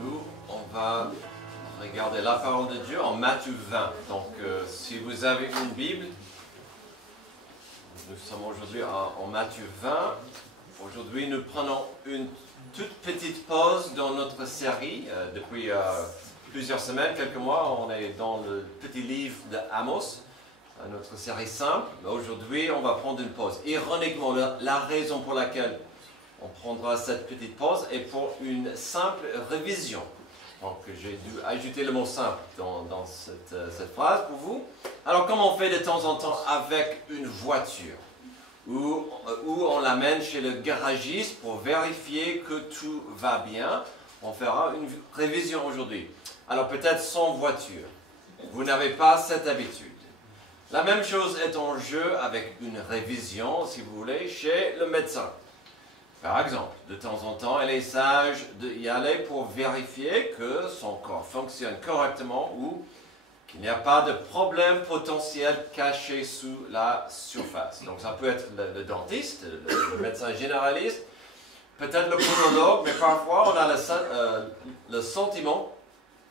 Nous, on va regarder la parole de Dieu en Matthieu 20. Donc, si vous avez une Bible, nous sommes aujourd'hui en Matthieu 20. Aujourd'hui, nous prenons une toute petite pause dans notre série. Depuis plusieurs semaines, quelques mois, on est dans le petit livre d'Amos, notre série simple. Aujourd'hui, on va prendre une pause. Ironiquement, la raison pour laquelle on prendra cette petite pause est pour une simple révision. Donc, j'ai dû ajouter le mot simple dans cette phrase pour vous. Alors, comme on fait de temps en temps avec une voiture, où on l'amène chez le garagiste pour vérifier que tout va bien, on fera une révision aujourd'hui. Alors, peut-être sans voiture. Vous n'avez pas cette habitude. La même chose est en jeu avec une révision, si vous voulez, chez le médecin. Par exemple, de temps en temps, il est sage d'y aller pour vérifier que son corps fonctionne correctement ou qu'il n'y a pas de problème potentiel caché sous la surface. Donc ça peut être le dentiste, le médecin généraliste, peut-être le podologue, mais parfois on a le sentiment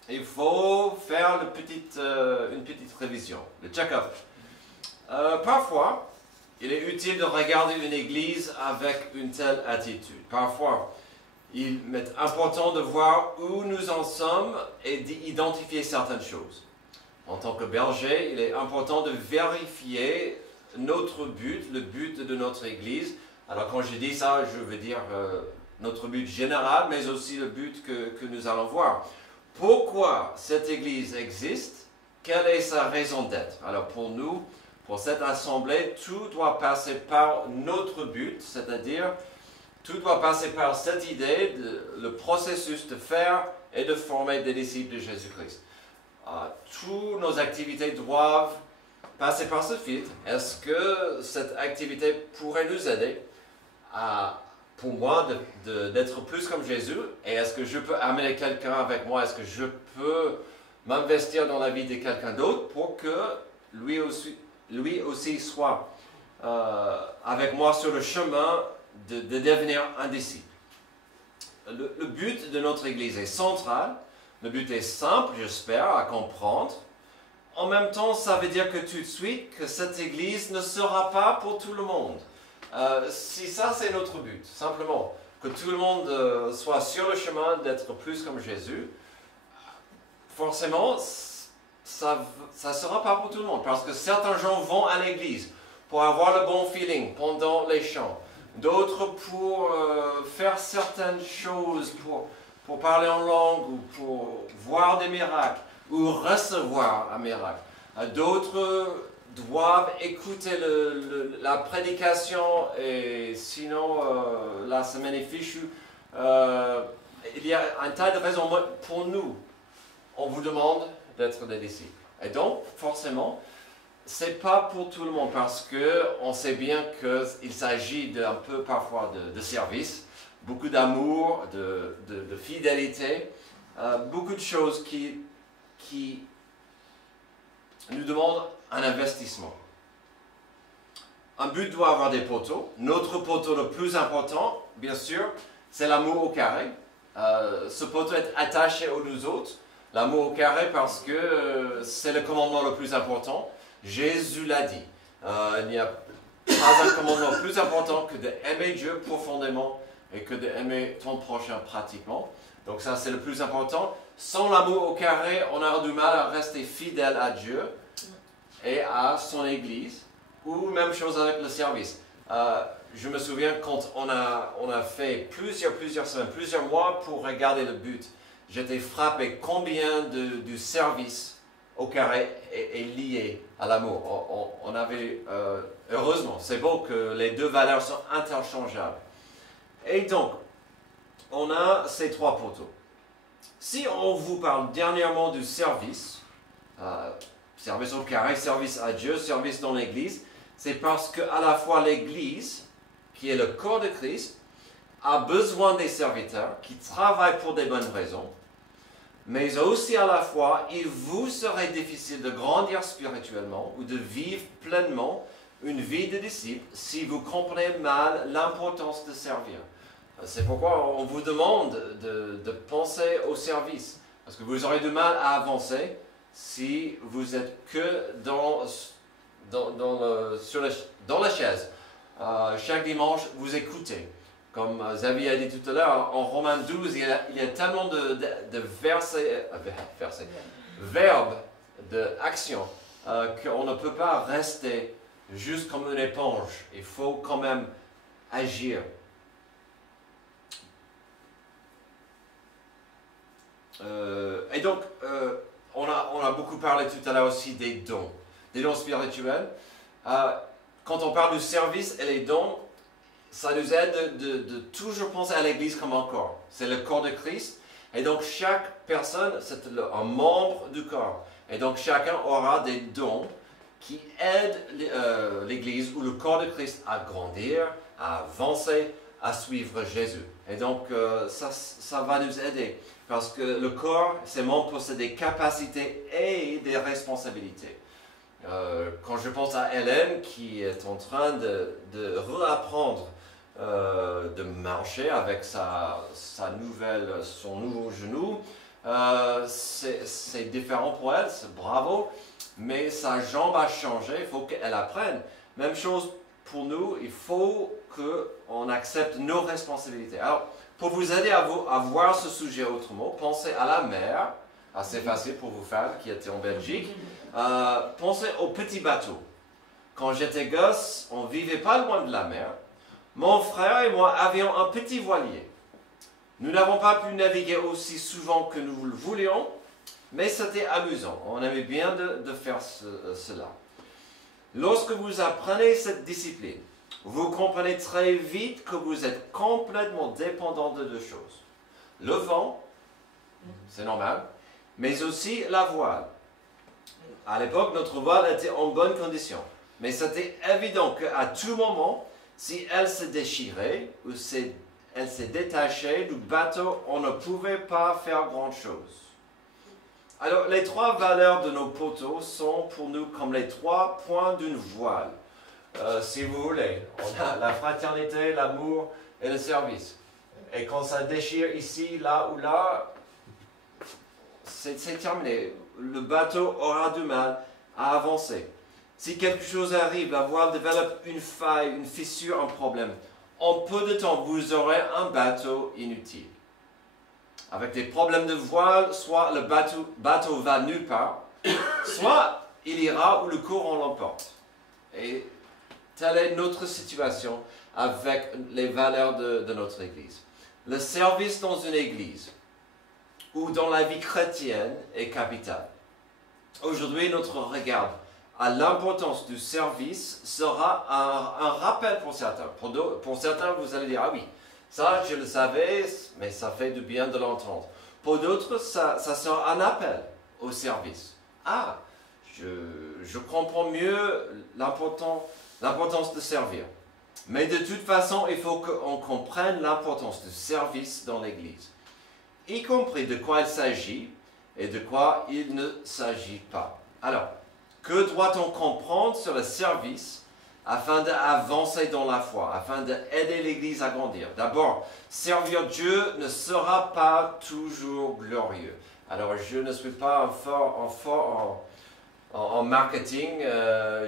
qu'il faut faire une petite révision, le check-up. Parfois, il est utile de regarder une église avec une telle attitude. Parfois, il est important de voir où nous en sommes et d'identifier certaines choses. En tant que berger, il est important de vérifier notre but, le but de notre église. Alors quand je dis ça, je veux dire notre but général, mais aussi le but que nous allons voir. Pourquoi cette église existe? Quelle est sa raison d'être? Alors pour nous, pour cette assemblée, tout doit passer par notre but, c'est-à-dire tout doit passer par cette idée, le processus de faire et de former des disciples de Jésus-Christ. Toutes nos activités doivent passer par ce filtre. Est-ce que cette activité pourrait nous aider pour moi d'être plus comme Jésus? Et est-ce que je peux amener quelqu'un avec moi? Est-ce que je peux m'investir dans la vie de quelqu'un d'autre pour que lui aussi soit avec moi sur le chemin de devenir un disciple? Le but de notre Église est central. Le but est simple, j'espère, à comprendre. En même temps, ça veut dire que tout de suite, que cette Église ne sera pas pour tout le monde. Si ça, c'est notre but, simplement, que tout le monde soit sur le chemin d'être plus comme Jésus, forcément, ça ne sera pas pour tout le monde, parce que certains gens vont à l'église pour avoir le bon feeling pendant les chants, d'autres pour faire certaines choses, pour parler en langue, ou pour voir des miracles, ou recevoir un miracle. D'autres doivent écouter la prédication, et sinon la semaine est fichue. Il y a un tas de raisons. Pour nous, on vous demande d'être des disciples. Et donc, forcément, ce n'est pas pour tout le monde, parce qu'on sait bien qu'il s'agit d'un peu parfois de service, beaucoup d'amour, de fidélité, beaucoup de choses qui nous demandent un investissement. Un but doit avoir des poteaux. Notre poteau le plus important, bien sûr, c'est l'amour au carré. Ce poteau est attaché aux deux autres. L'amour au carré parce que c'est le commandement le plus important. Jésus l'a dit. Il n'y a pas un commandement plus important que d'aimer Dieu profondément et que d'aimer ton prochain pratiquement. Donc ça, c'est le plus important. Sans l'amour au carré, on aura du mal à rester fidèle à Dieu et à son Église. Ou même chose avec le service. Je me souviens quand on a fait plusieurs semaines, plusieurs mois pour regarder le but. J'étais frappé combien du service au carré est lié à l'amour. On avait, heureusement, c'est beau que les deux valeurs sont interchangeables. Et donc, on a ces trois poteaux. Si on vous parle dernièrement du service, service au carré, service à Dieu, service dans l'Église, c'est parce qu'à la fois l'Église, qui est le corps de Christ, a besoin des serviteurs qui travaillent pour des bonnes raisons, mais aussi à la fois, il vous serait difficile de grandir spirituellement ou de vivre pleinement une vie de disciple si vous comprenez mal l'importance de servir. C'est pourquoi on vous demande de penser au service. Parce que vous aurez du mal à avancer si vous êtes que dans la chaise. Chaque dimanche, vous écoutez. Comme Xavier a dit tout à l'heure, en Romains 12, il y a tellement de verbes d'action qu'on ne peut pas rester juste comme une éponge. Il faut quand même agir. Et donc, on a beaucoup parlé tout à l'heure aussi des dons spirituels. Quand on parle du service et les dons, ça nous aide de toujours penser à l'Église comme un corps. C'est le corps de Christ. Et donc, chaque personne, c'est un membre du corps. Et donc, chacun aura des dons qui aident l'Église ou le corps de Christ à grandir, à avancer, à suivre Jésus. Et donc, ça va nous aider. Parce que le corps, ses membres possèdent des capacités et des responsabilités. Quand je pense à Hélène qui est en train de réapprendre de marcher avec son nouveau genou, c'est différent pour elle, c'est bravo, mais sa jambe a changé, il faut qu'elle apprenne. Même chose pour nous, il faut qu'on accepte nos responsabilités. Alors, pour vous aider à voir ce sujet autrement, pensez à la mer, assez facile pour vous femmes qui étaient en Belgique. Pensez aux petits bateaux. Quand j'étais gosse, on ne vivait pas loin de la mer. Mon frère et moi avions un petit voilier. Nous n'avons pas pu naviguer aussi souvent que nous le voulions, mais c'était amusant. On aimait bien de faire cela. Lorsque vous apprenez cette discipline, vous comprenez très vite que vous êtes complètement dépendant de deux choses. Le vent, c'est normal, mais aussi la voile. À l'époque, notre voile était en bonne condition, mais c'était évident qu'à tout moment, si elle se déchirait ou elle s'est détachée du bateau, on ne pouvait pas faire grand-chose. Alors, les trois valeurs de nos poteaux sont pour nous comme les trois points d'une voile. Si vous voulez, on a la fraternité, l'amour et le service. Et quand ça déchire ici, là ou là, c'est terminé. Le bateau aura du mal à avancer. Si quelque chose arrive, la voile développe une faille, une fissure, un problème. En peu de temps, vous aurez un bateau inutile. Avec des problèmes de voile, soit le bateau va nulle part, soit il ira où le courant l'emporte. Et telle est notre situation avec les valeurs de notre Église. Le service dans une Église ou dans la vie chrétienne est capital. Aujourd'hui, notre regard à l'importance du service sera un rappel pour certains. Pour certains, vous allez dire, ah oui, ça je le savais, mais ça fait du bien de l'entendre. Pour d'autres, ça sera un appel au service. Ah, je comprends mieux l'importance de servir. Mais de toute façon, il faut qu'on comprenne l'importance du service dans l'Église, y compris de quoi il s'agit et de quoi il ne s'agit pas. Alors, que doit-on comprendre sur le service afin d'avancer dans la foi, afin d'aider l'Église à grandir? D'abord, servir Dieu ne sera pas toujours glorieux. Alors, je ne suis pas en marketing,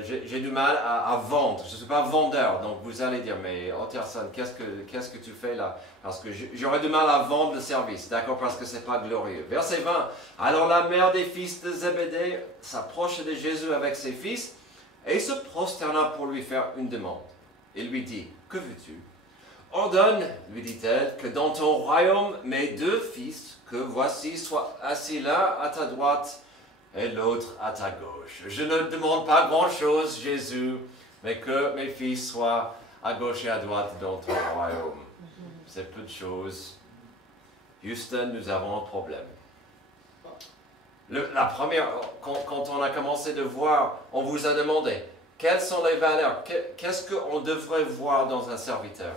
j'ai du mal à vendre. Je ne suis pas vendeur, donc vous allez dire, mais Otterson, qu'est-ce que tu fais là? Parce que j'aurais du mal à vendre le service, d'accord, parce que ce n'est pas glorieux. Verset 20, alors la mère des fils de Zébédée s'approche de Jésus avec ses fils et se prosterna pour lui faire une demande. Il lui dit, que veux-tu? Ordonne, lui dit-elle, que dans ton royaume mes deux fils, que voici, soient assis l'un à ta droite et l'autre à ta gauche. Je ne demande pas grand-chose, Jésus, mais que mes fils soient à gauche et à droite dans ton royaume. C'est peu de choses. Houston, nous avons un problème. La première, quand on a commencé de voir, on vous a demandé, quelles sont les valeurs? Qu'est-ce qu'on devrait voir dans un serviteur?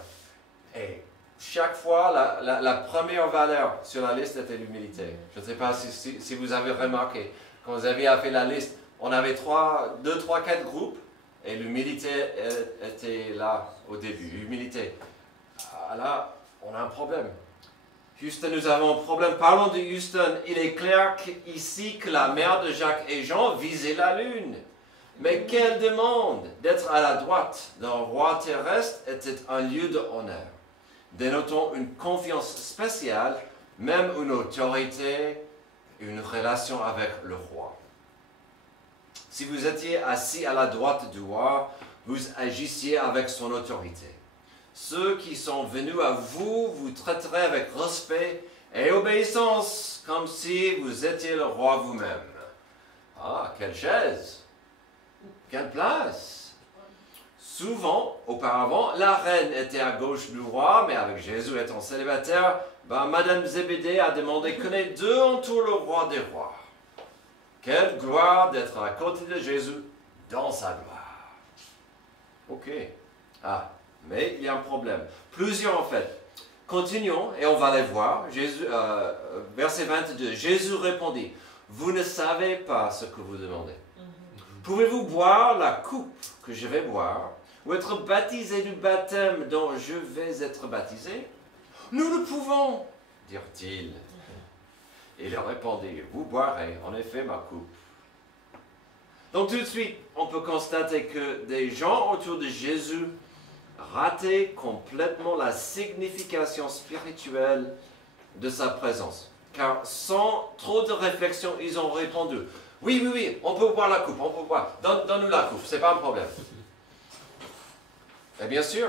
Et chaque fois, la première valeur sur la liste était l'humilité. Je ne sais pas si vous avez remarqué. Quand Xavier a fait la liste, on avait 2, 3, 4 groupes et l'humilité était là au début. L'humilité. Là, on a un problème. Houston, nous avons un problème. Parlons de Houston. Il est clair ici que la mère de Jacques et Jean visait la lune. Mais quelle demande d'être à la droite d'un roi terrestre était un lieu de honneur, dénotant une confiance spéciale, même une autorité, une relation avec le roi. Si vous étiez assis à la droite du roi, vous agissiez avec son autorité. Ceux qui sont venus à vous, vous traiteraient avec respect et obéissance, comme si vous étiez le roi vous-même. Ah, quelle chaise! Quelle place! Souvent, auparavant, la reine était à gauche du roi, mais avec Jésus étant célibataire, Madame Zébédée a demandé que les deux entourent le roi des rois. Quelle gloire d'être à côté de Jésus dans sa gloire. Ok. Ah, mais il y a un problème. Plusieurs en fait. Continuons et on va les voir. Verset 22. Jésus répondit, « Vous ne savez pas ce que vous demandez. Pouvez-vous boire la coupe que je vais boire, ou être baptisé du baptême dont je vais être baptisé? » Nous le pouvons, dirent-ils. Et il répondit, vous boirez en effet ma coupe. Donc tout de suite, on peut constater que des gens autour de Jésus rataient complètement la signification spirituelle de sa présence. Car sans trop de réflexion, ils ont répondu, oui, on peut boire la coupe, on peut boire. Donne-nous la coupe, c'est pas un problème. Et bien sûr,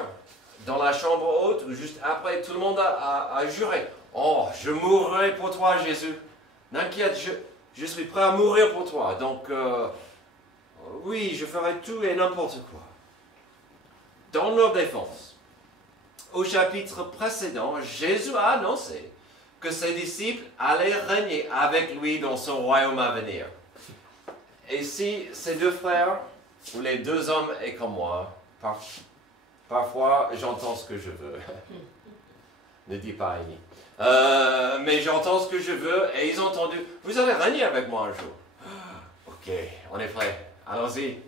dans la chambre haute, ou juste après, tout le monde a juré. Oh, je mourrai pour toi, Jésus. N'inquiète, je suis prêt à mourir pour toi. Donc, oui, je ferai tout et n'importe quoi. Dans leur défense, au chapitre précédent, Jésus a annoncé que ses disciples allaient régner avec lui dans son royaume à venir. Et si ces deux frères, ou les deux hommes et comme moi, parfois j'entends ce que je veux. Ne dis pas Annie. Mais j'entends ce que je veux et ils ont entendu, vous allez régner avec moi un jour. Ok, on est prêt, allons-y.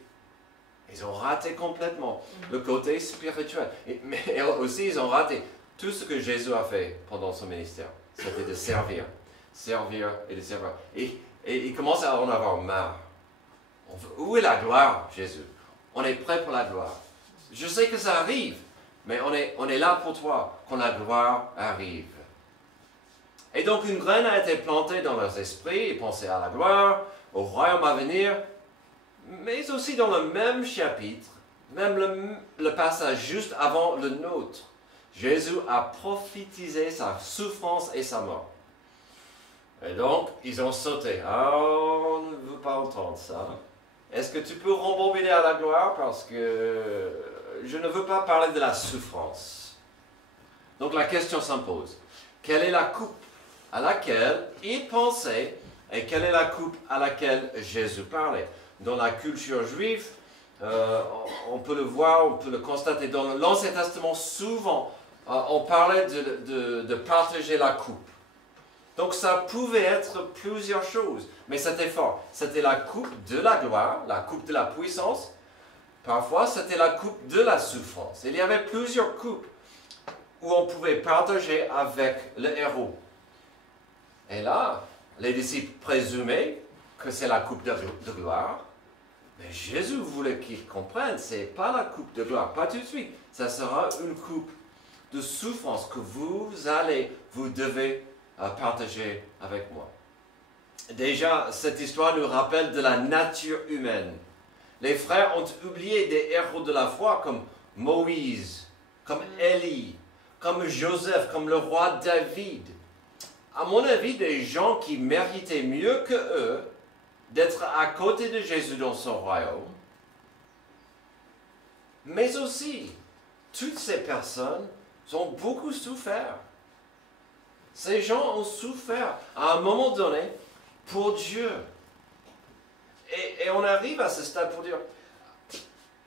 Ils ont raté complètement le côté spirituel. Mais aussi, ils ont raté tout ce que Jésus a fait pendant son ministère. C'était de servir. Servir et de servir. Et ils commencent à en avoir marre. Où est la gloire, Jésus? On est prêt pour la gloire. Je sais que ça arrive, mais on est là pour toi, quand la gloire arrive. Et donc une graine a été plantée dans leurs esprits, ils pensaient à la gloire, au royaume à venir, mais aussi dans le même chapitre, même le passage juste avant le nôtre, Jésus a prophétisé sa souffrance et sa mort. Et donc, ils ont sauté. Ah, on ne veut pas entendre ça. Est-ce que tu peux rembobiner à la gloire parce que je ne veux pas parler de la souffrance. Donc la question s'impose. Quelle est la coupe à laquelle ils pensaient et quelle est la coupe à laquelle Jésus parlait? Dans la culture juive, on peut le voir, on peut le constater. Dans l'Ancien Testament, souvent, on parlait de partager la coupe. Donc ça pouvait être plusieurs choses, mais c'était fort. C'était la coupe de la gloire, la coupe de la puissance. Parfois, c'était la coupe de la souffrance. Il y avait plusieurs coupes où on pouvait partager avec le héros. Et là, les disciples présumaient que c'est la coupe de gloire. Mais Jésus voulait qu'ils comprennent, ce n'est pas la coupe de gloire, pas tout de suite. Ça sera une coupe de souffrance que vous devez partager avec moi. Déjà, cette histoire nous rappelle de la nature humaine. Les frères ont oublié des héros de la foi comme Moïse, comme Élie, comme Joseph, comme le roi David. À mon avis, des gens qui méritaient mieux que eux d'être à côté de Jésus dans son royaume. Mais aussi, toutes ces personnes ont beaucoup souffert. Ces gens ont souffert à un moment donné pour Dieu. Et on arrive à ce stade pour dire,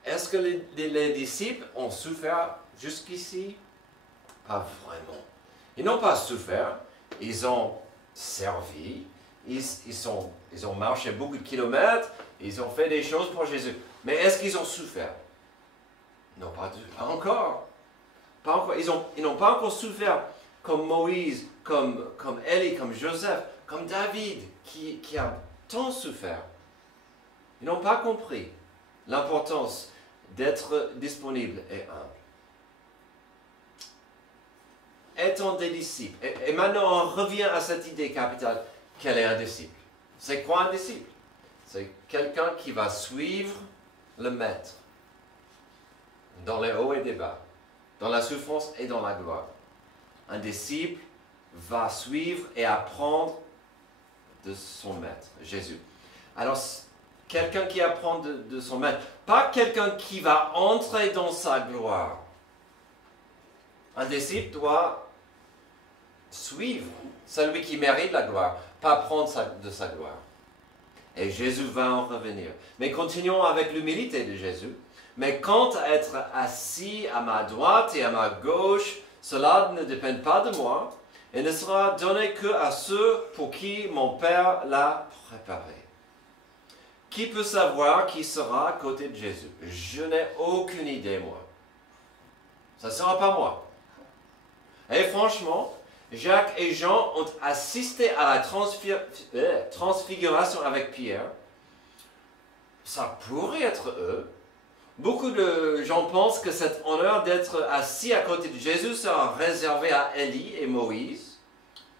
est-ce que les disciples ont souffert jusqu'ici? Pas vraiment. Ils n'ont pas souffert, ils ont servi, ils ont marché beaucoup de kilomètres, ils ont fait des choses pour Jésus. Mais est-ce qu'ils ont souffert? Non, pas encore. Pas encore. Ils n'ont pas encore souffert comme Moïse, comme Élie, comme Joseph, comme David, qui a tant souffert. Ils n'ont pas compris l'importance d'être disponible et humble. Étant des disciples. Et maintenant, on revient à cette idée capitale. Quel est un disciple? C'est quoi un disciple? C'est quelqu'un qui va suivre le maître dans les hauts et les bas, dans la souffrance et dans la gloire. Un disciple va suivre et apprendre de son maître, Jésus. Alors, quelqu'un qui apprend de son maître, pas quelqu'un qui va entrer dans sa gloire. Un disciple doit suivre celui qui mérite la gloire, pas prendre de sa gloire. Et Jésus va en revenir. Mais continuons avec l'humilité de Jésus. Mais quant à être assis à ma droite et à ma gauche, cela ne dépend pas de moi et ne sera donné que à ceux pour qui mon Père l'a préparé. Qui peut savoir qui sera à côté de Jésus? Je n'ai aucune idée, moi. Ça ne sera pas moi. Et franchement, Jacques et Jean ont assisté à la transfiguration avec Pierre. Ça pourrait être eux. Beaucoup de gens pensent que cet honneur d'être assis à côté de Jésus sera réservé à Élie et Moïse,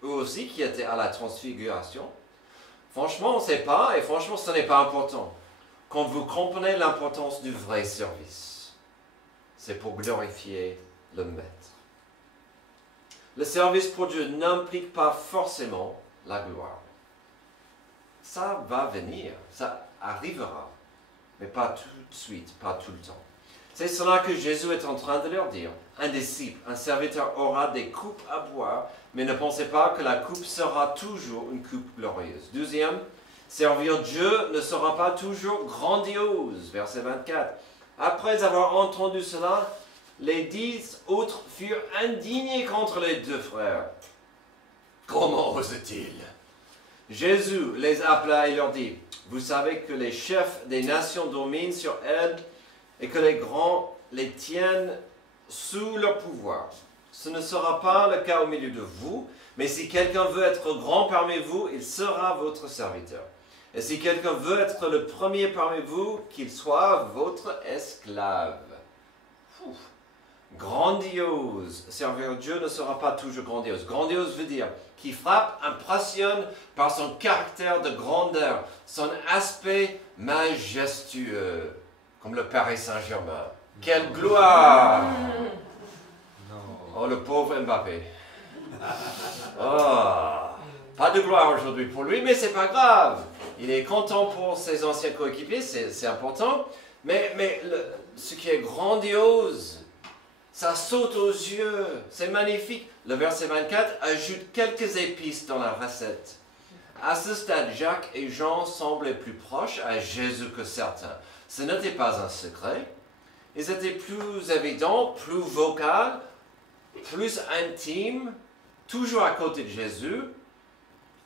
eux aussi qui étaient à la transfiguration. Franchement, on ne sait pas, et franchement, ce n'est pas important. Quand vous comprenez l'importance du vrai service, c'est pour glorifier le Maître. Le service pour Dieu n'implique pas forcément la gloire. Ça va venir, ça arrivera, mais pas tout de suite, pas tout le temps. C'est cela que Jésus est en train de leur dire. Un disciple, un serviteur aura des coupes à boire, mais ne pensez pas que la coupe sera toujours une coupe glorieuse. Deuxième, servir Dieu ne sera pas toujours grandiose. Verset 24. Après avoir entendu cela, les 10 autres furent indignés contre les deux frères. Comment osent-ils? Jésus les appela et leur dit, vous savez que les chefs des nations dominent sur elles et que les grands les tiennent sous leur pouvoir. Ce ne sera pas le cas au milieu de vous, mais si quelqu'un veut être grand parmi vous, il sera votre serviteur. Et si quelqu'un veut être le premier parmi vous, qu'il soit votre esclave. Grandiose. Servir Dieu ne sera pas toujours grandiose. Grandiose veut dire qui frappe, impressionne par son caractère de grandeur, son aspect majestueux, comme le Paris Saint-Germain. Quelle gloire! Oh, le pauvre Mbappé. Oh, pas de gloire aujourd'hui pour lui, mais c'est pas grave. Il est content pour ses anciens coéquipiers, c'est important. Mais ce qui est grandiose, ça saute aux yeux, c'est magnifique. Le verset 24 ajoute quelques épices dans la recette. À ce stade, Jacques et Jean semblaient plus proches à Jésus que certains. Ce n'était pas un secret. Ils étaient plus évidents, plus vocaux, plus intimes, toujours à côté de Jésus.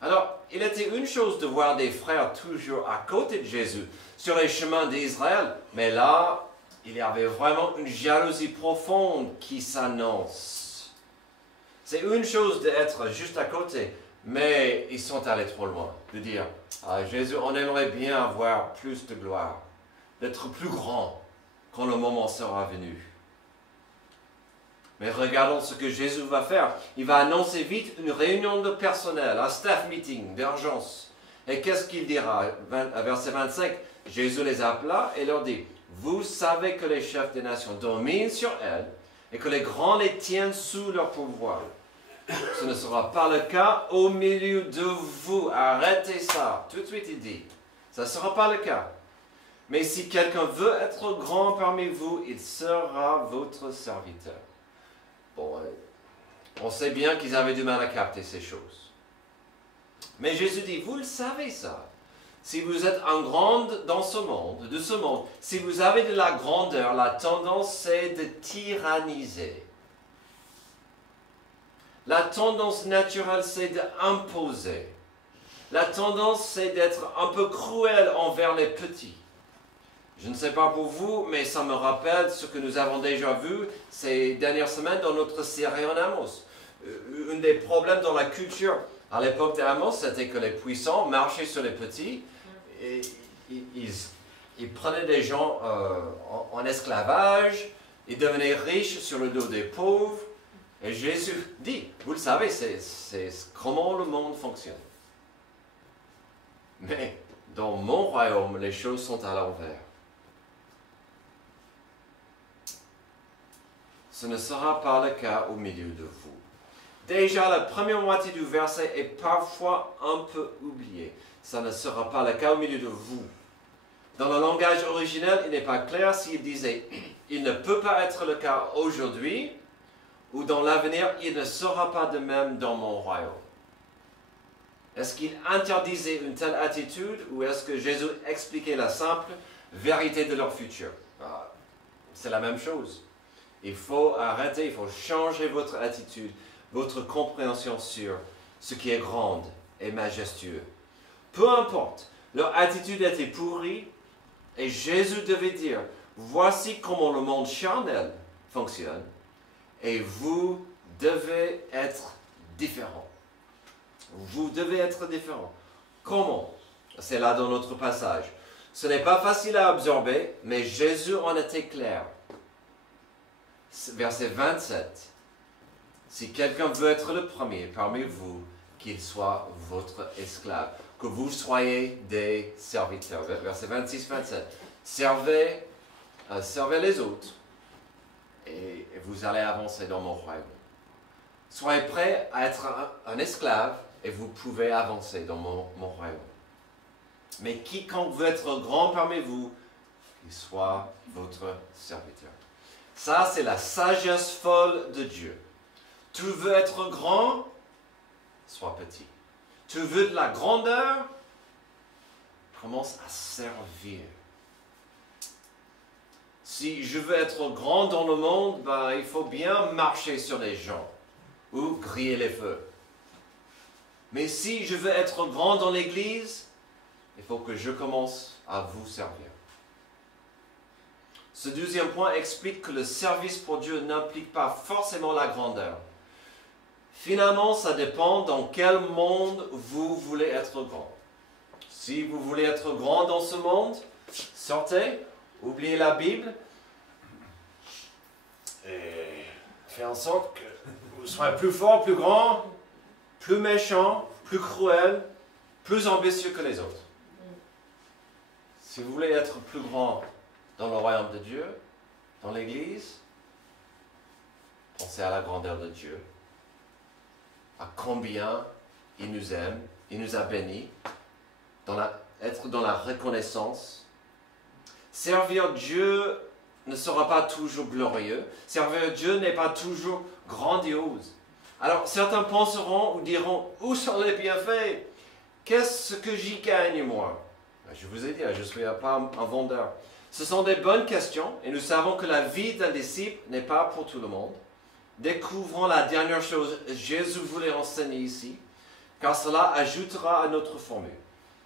Alors, il était une chose de voir des frères toujours à côté de Jésus, sur les chemins d'Israël, mais là, il y avait vraiment une jalousie profonde qui s'annonce. C'est une chose d'être juste à côté, mais ils sont allés trop loin. De dire, ah, Jésus, on aimerait bien avoir plus de gloire, d'être plus grand quand le moment sera venu. Mais regardons ce que Jésus va faire. Il va annoncer vite une réunion de personnel, un staff meeting d'urgence. Et qu'est-ce qu'il dira? Verset 25, Jésus les appela et leur dit, vous savez que les chefs des nations dominent sur elles et que les grands les tiennent sous leur pouvoir. Ce ne sera pas le cas au milieu de vous. Arrêtez ça. Tout de suite il dit, ça ne sera pas le cas. Mais si quelqu'un veut être grand parmi vous, il sera votre serviteur. Bon, on sait bien qu'ils avaient du mal à capter ces choses. Mais Jésus dit, vous le savez ça. Si vous êtes un grand dans ce monde, si vous avez de la grandeur, la tendance c'est de tyranniser. La tendance naturelle c'est d'imposer. La tendance c'est d'être un peu cruel envers les petits. Je ne sais pas pour vous, mais ça me rappelle ce que nous avons déjà vu ces dernières semaines dans notre série en Amos. Un des problèmes dans la culture à l'époque d'Amos, c'était que les puissants marchaient sur les petits et ils prenaient des gens en esclavage, ils devenaient riches sur le dos des pauvres. Et Jésus dit, vous le savez, c'est comment le monde fonctionne. Mais dans mon royaume, les choses sont à l'envers. Ce ne sera pas le cas au milieu de vous. Déjà, la première moitié du verset est parfois un peu oubliée. Ça ne sera pas le cas au milieu de vous. Dans le langage originel, il n'est pas clair s'il disait « il ne peut pas être le cas aujourd'hui » ou dans l'avenir, il ne sera pas de même dans mon royaume. Est-ce qu'il interdisait une telle attitude ou est-ce que Jésus expliquait la simple vérité de leur futur? C'est la même chose. Il faut arrêter, il faut changer votre attitude, votre compréhension sur ce qui est grand et majestueux. Peu importe, leur attitude était pourrie et Jésus devait dire, voici comment le monde charnel fonctionne et vous devez être différents. Vous devez être différents. Comment? C'est là dans notre passage. Ce n'est pas facile à absorber, mais Jésus en était clair. Verset 27. Si quelqu'un veut être le premier parmi vous, qu'il soit votre esclave, que vous soyez des serviteurs. Verset 26-27. Servez les autres et vous allez avancer dans mon royaume. Soyez prêts à être un esclave et vous pouvez avancer dans mon royaume. Mais quiconque veut être grand parmi vous, qu'il soit votre serviteur. Ça, c'est la sagesse folle de Dieu. Tu veux être grand, sois petit. Tu veux de la grandeur, commence à servir. Si je veux être grand dans le monde, il faut bien marcher sur les gens ou griller les feux. Mais si je veux être grand dans l'Église, il faut que je commence à vous servir. Ce deuxième point explique que le service pour Dieu n'implique pas forcément la grandeur. Finalement, ça dépend dans quel monde vous voulez être grand. Si vous voulez être grand dans ce monde, sortez, oubliez la Bible et faites en sorte que vous soyez plus fort, plus grand, plus méchant, plus cruel, plus ambitieux que les autres. Si vous voulez être plus grand dans le royaume de Dieu, dans l'Église, pensez à la grandeur de Dieu, à combien il nous aime, il nous a bénis, être dans la reconnaissance. Servir Dieu ne sera pas toujours glorieux. Servir Dieu n'est pas toujours grandiose. Alors certains penseront ou diront, où sont les bienfaits? Qu'est-ce que j'y gagne moi? Je vous ai dit, je ne suis pas un vendeur. Ce sont des bonnes questions et nous savons que la vie d'un disciple n'est pas pour tout le monde. Découvrons la dernière chose que Jésus voulait enseigner ici, car cela ajoutera à notre formule.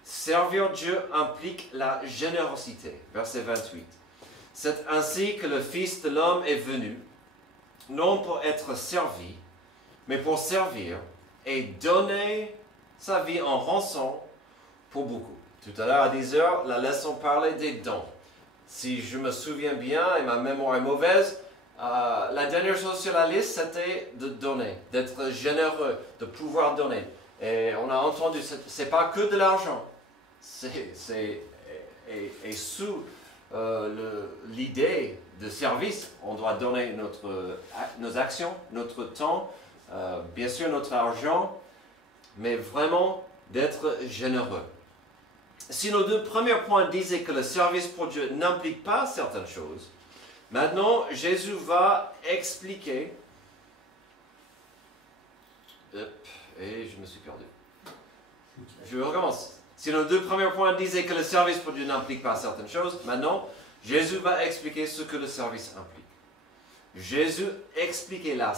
Servir Dieu implique la générosité. Verset 28. C'est ainsi que le Fils de l'homme est venu, non pour être servi, mais pour servir et donner sa vie en rançon pour beaucoup. Tout à l'heure à 10 heures, la leçon parlait des dons. Si je me souviens bien et ma mémoire est mauvaise, la dernière chose sur la liste, c'était de donner, d'être généreux, de pouvoir donner. Et on a entendu, ce n'est pas que de l'argent. Et sous l'idée de service, on doit donner nos actions, notre temps, bien sûr notre argent, mais vraiment d'être généreux. Si nos deux premiers points disaient que le service pour Dieu n'implique pas certaines choses, maintenant Jésus va expliquer. Et je me suis perdu. Je recommence. Si nos deux premiers points disaient que le service pour Dieu n'implique pas certaines choses, maintenant Jésus va expliquer ce que le service implique. Jésus expliquait la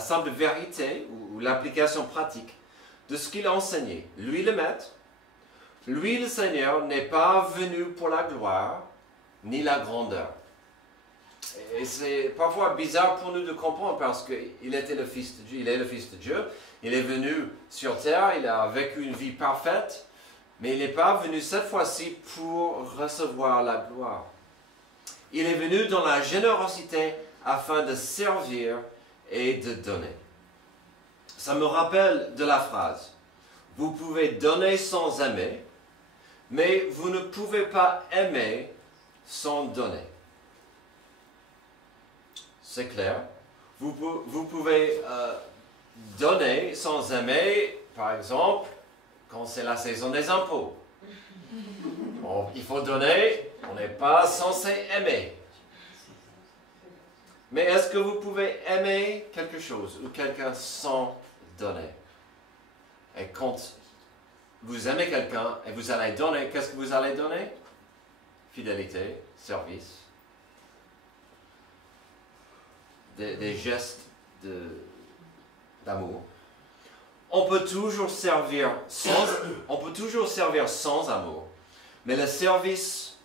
simple vérité ou l'application pratique de ce qu'il a enseigné. Lui le maître, lui le Seigneur n'est pas venu pour la gloire, ni la grandeur. Et c'est parfois bizarre pour nous de comprendre parce qu'il était le Fils de Dieu, il est le Fils de Dieu. Il est venu sur terre, il a vécu une vie parfaite, mais il n'est pas venu cette fois-ci pour recevoir la gloire. Il est venu dans la générosité afin de servir et de donner. Ça me rappelle de la phrase « Vous pouvez donner sans aimer, mais vous ne pouvez pas aimer sans donner. » C'est clair. Vous pouvez donner sans aimer, par exemple, quand c'est la saison des impôts. Bon, il faut donner, on n'est pas censé aimer. Mais est-ce que vous pouvez aimer quelque chose ou quelqu'un sans donner? Et quand vous aimez quelqu'un et vous allez donner, qu'est-ce que vous allez donner? Fidélité, service, des gestes d'amour. On peut toujours servir sans amour, mais le service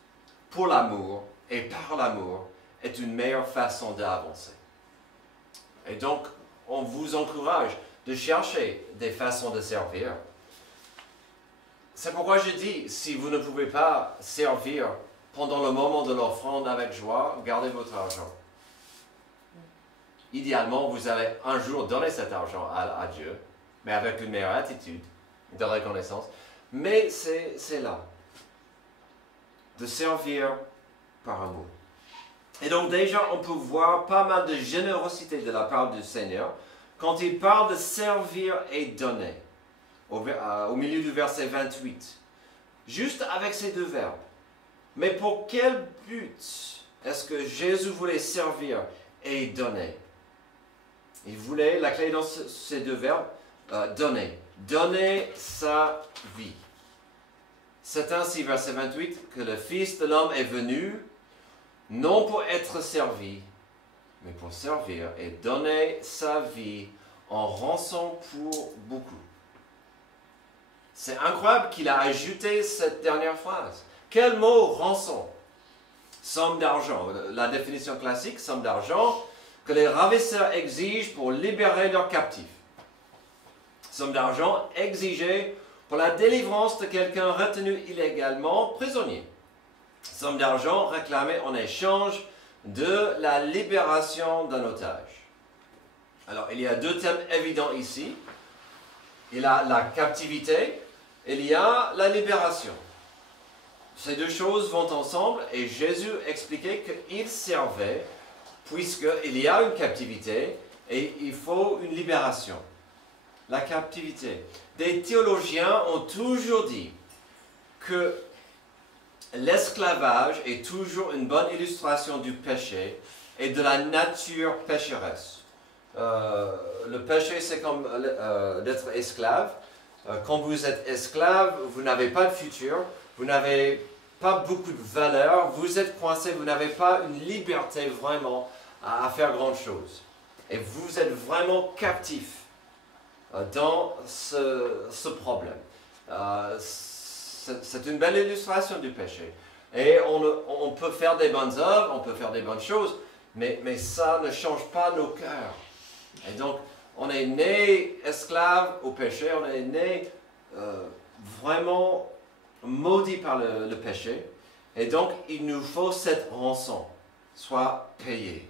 pour l'amour et par l'amour est une meilleure façon d'avancer. Et donc, on vous encourage de chercher des façons de servir. C'est pourquoi je dis, si vous ne pouvez pas servir pendant le moment de l'offrande avec joie, gardez votre argent. Idéalement, vous allez un jour donner cet argent à Dieu, mais avec une meilleure attitude de reconnaissance. Mais c'est là, de servir par amour. Et donc déjà, on peut voir pas mal de générosité de la part du Seigneur quand il parle de servir et donner, au milieu du verset 28. Juste avec ces deux verbes. Mais pour quel but est-ce que Jésus voulait servir et donner? Il voulait, la clé dans ces deux verbes, donner. Donner sa vie. C'est ainsi, verset 28, que le Fils de l'homme est venu, non pour être servi, mais pour servir et donner sa vie en rançon pour beaucoup. C'est incroyable qu'il a ajouté cette dernière phrase. Quel mot rançon? Somme d'argent. La définition classique, somme d'argent, que les ravisseurs exigent pour libérer leurs captifs. Somme d'argent exigée pour la délivrance de quelqu'un retenu illégalement prisonnier. Somme d'argent réclamée en échange de la libération d'un otage. Alors, il y a deux thèmes évidents ici. Il y a la captivité, il y a la libération. Ces deux choses vont ensemble et Jésus expliquait qu'il servait puisqu'il y a une captivité et il faut une libération. La captivité. Des théologiens ont toujours dit que l'esclavage est toujours une bonne illustration du péché et de la nature pécheresse. Le péché, c'est comme d'être esclave. Quand vous êtes esclave, vous n'avez pas de futur, vous n'avez pas beaucoup de valeur, vous êtes coincé, vous n'avez pas une liberté vraiment à faire grand chose. Et vous êtes vraiment captif dans ce problème. C'est une belle illustration du péché. Et on peut faire des bonnes œuvres, on peut faire des bonnes choses, mais ça ne change pas nos cœurs. Et donc, on est né esclave au péché, on est né vraiment maudit par le péché. Et donc, il nous faut cette rançon, soit payée.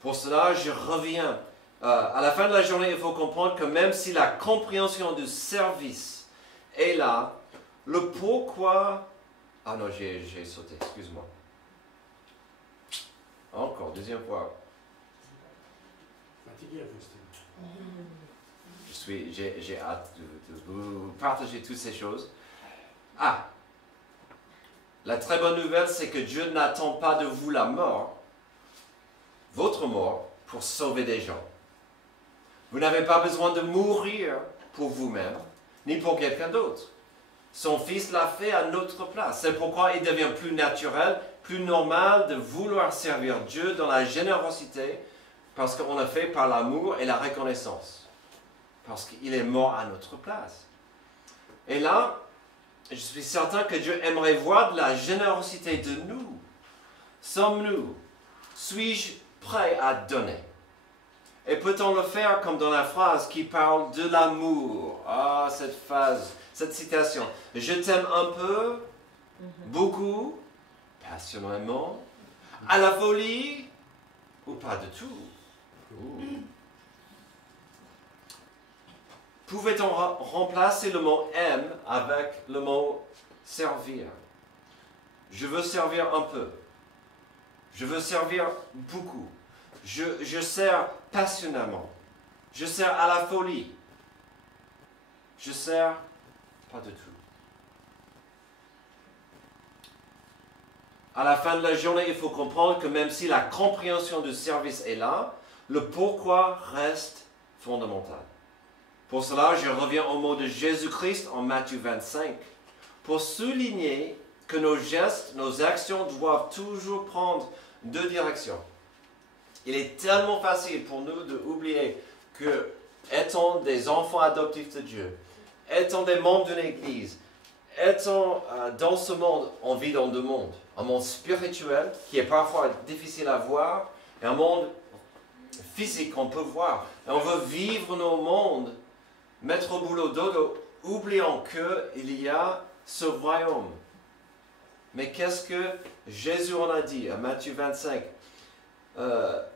Pour cela, je reviens. À la fin de la journée, il faut comprendre que même si la compréhension du service est là, le pourquoi... Ah non, j'ai sauté, excuse-moi. Encore, deuxième fois. J'ai hâte de vous partager toutes ces choses. Ah! La très bonne nouvelle, c'est que Dieu n'attend pas de vous la mort, votre mort, pour sauver des gens. Vous n'avez pas besoin de mourir pour vous-même, ni pour quelqu'un d'autre. Son Fils l'a fait à notre place. C'est pourquoi il devient plus naturel, plus normal de vouloir servir Dieu dans la générosité, parce qu'on le fait par l'amour et la reconnaissance. Parce qu'il est mort à notre place. Et là, je suis certain que Dieu aimerait voir de la générosité de nous. Sommes-nous? Suis-je prêt à donner? Et peut-on le faire comme dans la phrase qui parle de l'amour? Ah, cette phrase, cette citation. Je t'aime un peu, beaucoup, passionnément, à la folie, ou pas du tout? Pouvait-on remplacer le mot aime avec le mot servir? Je veux servir un peu. Je veux servir beaucoup. Je sers passionnément. Je sers à la folie. Je sers pas du tout. À la fin de la journée, il faut comprendre que même si la compréhension du service est là, le pourquoi reste fondamental. Pour cela, je reviens au mot de Jésus-Christ en Matthieu 25, pour souligner que nos gestes, nos actions doivent toujours prendre deux directions. Il est tellement facile pour nous d'oublier que, étant des enfants adoptifs de Dieu, étant des membres d'une église, étant dans ce monde, on vit dans deux mondes. Un monde spirituel qui est parfois difficile à voir et un monde physique qu'on peut voir. Et on veut vivre nos mondes, mettre au boulot dodo, oubliant qu'il y a ce royaume. Mais qu'est-ce que Jésus en a dit à Matthieu 25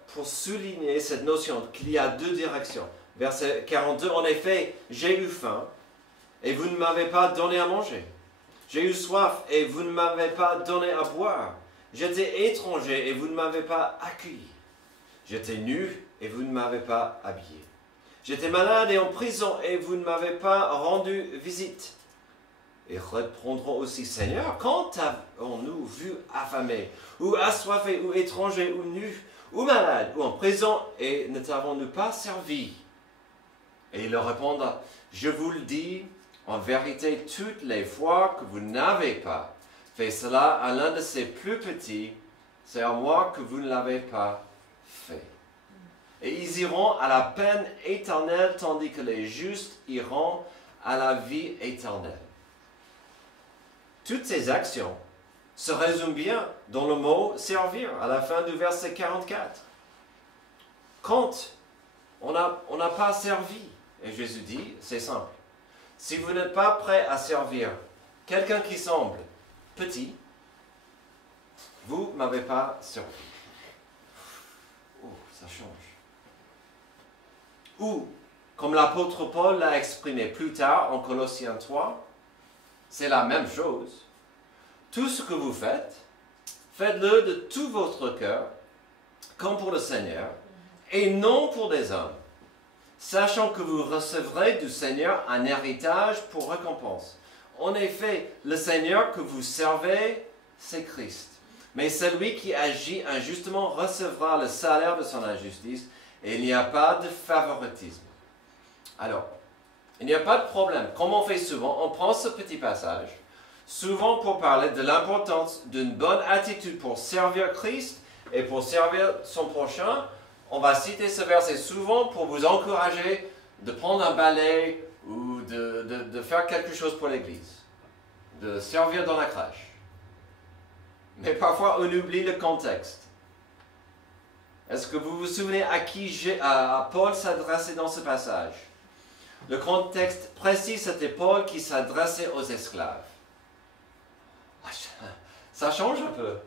pour souligner cette notion qu'il y a deux directions. Verset 42, en effet, j'ai eu faim et vous ne m'avez pas donné à manger. J'ai eu soif et vous ne m'avez pas donné à boire. J'étais étranger et vous ne m'avez pas accueilli. J'étais nu et vous ne m'avez pas habillé. J'étais malade et en prison et vous ne m'avez pas rendu visite. Et répondront aussi, Seigneur, quand avons-nous vu affamé, ou assoiffé, ou étranger, ou nu, ou malade, ou en prison, et ne t'avons-nous pas servi? Et il leur répondent, je vous le dis, en vérité, toutes les fois que vous n'avez pas fait cela à l'un de ces plus petits, c'est à moi que vous ne l'avez pas fait. Et ils iront à la peine éternelle, tandis que les justes iront à la vie éternelle. Toutes ces actions se résument bien dans le mot « servir » à la fin du verset 44. Quand on n'a pas servi, et Jésus dit, c'est simple, si vous n'êtes pas prêt à servir quelqu'un qui semble petit, vous ne m'avez pas servi. Oh, ça change. Ou, comme l'apôtre Paul l'a exprimé plus tard en Colossiens 3, c'est la même chose. Tout ce que vous faites, faites-le de tout votre cœur, comme pour le Seigneur, et non pour des hommes, sachant que vous recevrez du Seigneur un héritage pour récompense. En effet, le Seigneur que vous servez, c'est Christ. Mais celui qui agit injustement recevra le salaire de son injustice, et il n'y a pas de favoritisme. Alors, il n'y a pas de problème. Comme on fait souvent, on prend ce petit passage, souvent pour parler de l'importance d'une bonne attitude pour servir Christ et pour servir son prochain. On va citer ce verset souvent pour vous encourager de prendre un balai ou de faire quelque chose pour l'Église, de servir dans la crèche. Mais parfois, on oublie le contexte. Est-ce que vous vous souvenez à qui Paul s'adressait dans ce passage? Le contexte précis, c'était Paul qui s'adressait aux esclaves. Ça change un peu.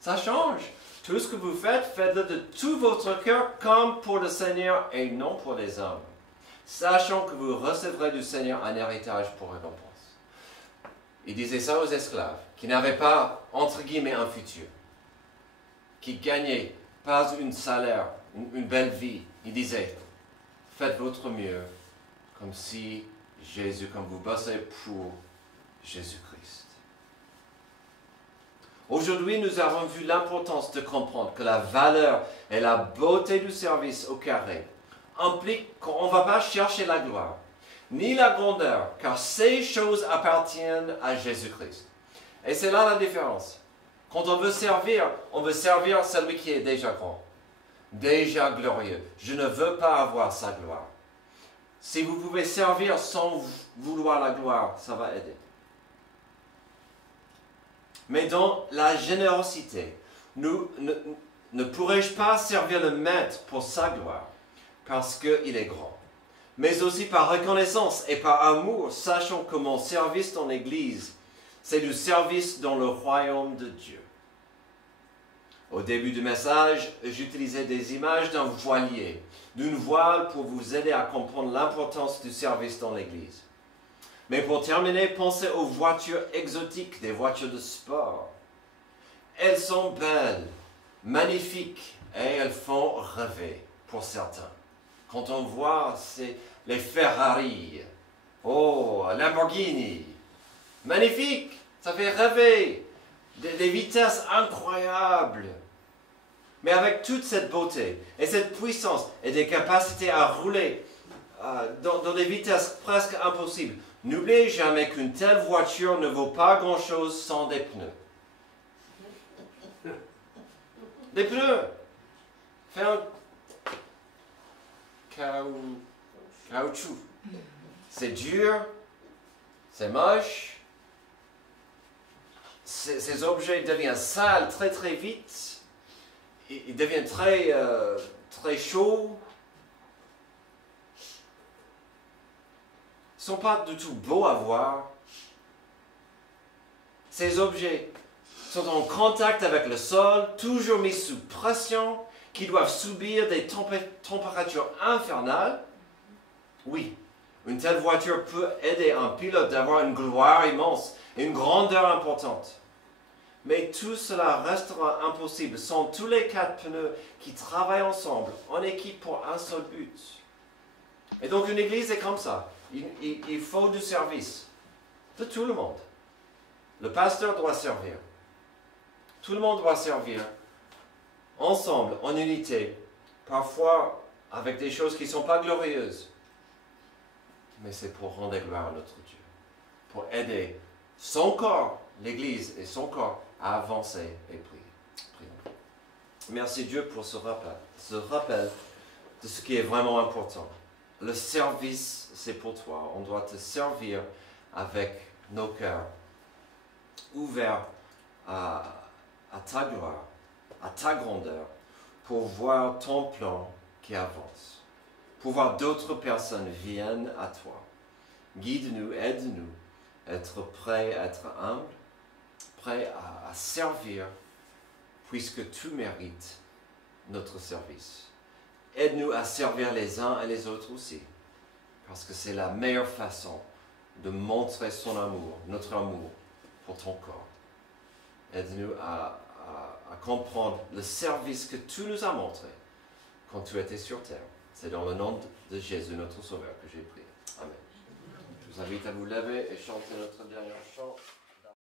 Ça change. Tout ce que vous faites, faites-le de tout votre cœur comme pour le Seigneur et non pour les hommes, sachant que vous recevrez du Seigneur un héritage pour récompense. Il disait ça aux esclaves, qui n'avaient pas, entre guillemets, un futur, qui gagnaient pas un salaire, une belle vie. Il disait, faites votre mieux, comme si Jésus, comme vous bossez pour Jésus-Christ. Aujourd'hui, nous avons vu l'importance de comprendre que la valeur et la beauté du service au carré impliquent qu'on ne va pas chercher la gloire, ni la grandeur, car ces choses appartiennent à Jésus-Christ. Et c'est là la différence. Quand on veut servir celui qui est déjà grand, déjà glorieux. Je ne veux pas avoir sa gloire. Si vous pouvez servir sans vouloir la gloire, ça va aider. mais dans la générosité. Ne pourrais-je pas servir le Maître pour sa gloire, parce qu'il est grand, mais aussi par reconnaissance et par amour, sachant que mon service dans l'Église, c'est du service dans le royaume de Dieu. Au début du message, j'utilisais des images d'un voilier, d'une voile pour vous aider à comprendre l'importance du service dans l'Église. Mais pour terminer, pensez aux voitures exotiques, des voitures de sport. Elles sont belles, magnifiques, et elles font rêver pour certains. Quand on voit les Ferrari, oh, Lamborghini, magnifique, ça fait rêver, des vitesses incroyables. Mais avec toute cette beauté et cette puissance et des capacités à rouler dans des vitesses presque impossibles, n'oubliez jamais qu'une telle voiture ne vaut pas grand-chose sans des pneus. Des pneus. Fait un caoutchouc. C'est dur, c'est moche. Ces objets deviennent sales très très vite. Ils deviennent très chauds. Ils ne sont pas du tout beaux à voir. Ces objets sont en contact avec le sol, toujours mis sous pression, qui doivent subir des températures infernales. Oui, une telle voiture peut aider un pilote d'avoir une gloire immense et une grandeur importante. Mais tout cela restera impossible sans tous les 4 pneus qui travaillent ensemble, en équipe pour un seul but. Et donc une église est comme ça. Il faut du service de tout le monde. Le pasteur doit servir. Tout le monde doit servir. Ensemble, en unité. Parfois avec des choses qui ne sont pas glorieuses. Mais c'est pour rendre gloire à notre Dieu. Pour aider son corps, l'Église et son corps, à avancer et prier. Prions. Merci Dieu pour ce rappel de ce qui est vraiment important. Le service, c'est pour toi. On doit te servir avec nos cœurs ouverts à ta gloire, à ta grandeur, pour voir ton plan qui avance, pour voir d'autres personnes viennent à toi. Guide-nous, aide-nous à être prêts, à être humbles, prêts à servir, puisque tu mérites notre service. Aide-nous à servir les uns et les autres aussi, parce que c'est la meilleure façon de montrer son amour, notre amour pour ton corps. Aide-nous à comprendre le service que tu nous as montré quand tu étais sur terre. C'est dans le nom de Jésus, notre Sauveur, que j'ai prié. Amen. Je vous invite à vous lever et chanter notre dernier chant.